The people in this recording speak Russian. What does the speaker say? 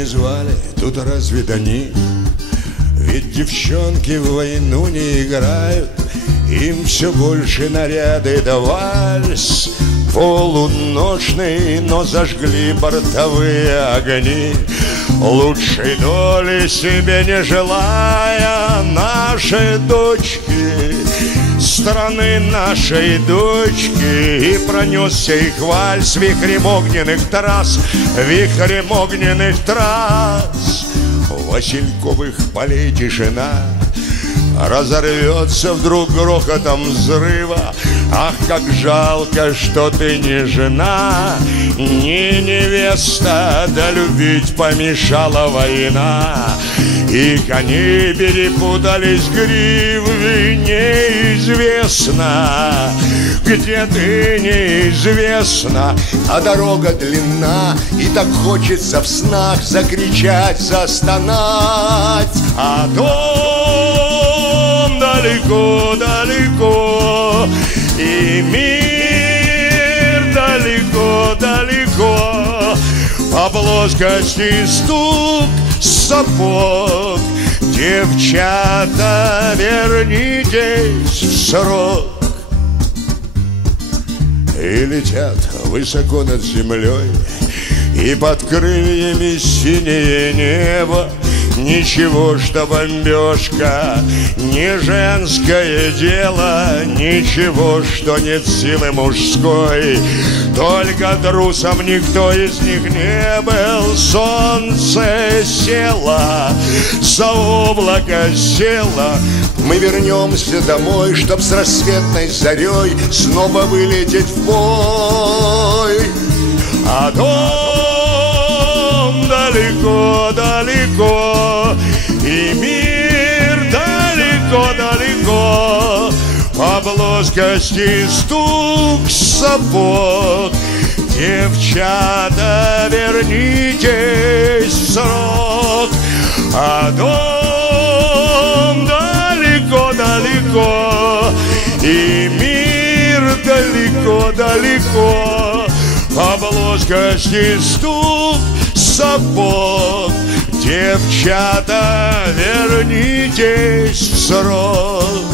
не звали, тут разве до них? Ведь девчонки в войну не играют, им все больше наряды да вальс полуночный, но зажгли бортовые огни. Лучшей доли себе не желая, наши дочки, страны нашей дочки. И пронесся их вальс вихрем огненных трасс, вихрем огненных трасс. Васильковых полей тишина разорвется вдруг грохотом взрыва. Ах, как жалко, что ты не жена, не невеста, да любить помешала война. И коней перепутались гривы, неизвестно, где ты, неизвестно. А дорога длинна, и так хочется в снах закричать, застонать. А дом далеко, далеко, и мир далеко, далеко. По плоскости стук сапог. Девчата, вернитесь в срок. И летят высоко над землей, и под крыльями синее небо. Ничего, что бомбежка не женское дело, ничего, что нет силы мужской. Только трусом никто из них не был. Солнце село, за облако село. Мы вернемся домой, чтоб с рассветной зарей снова вылететь в бой. А дом далеко, далеко, и мир далеко-далеко. По плоскости стук сапог. Девчата, вернитесь в срок. А дом далеко-далеко, и мир далеко-далеко. По плоскости стук сапог. Девчата, вернитесь в срок.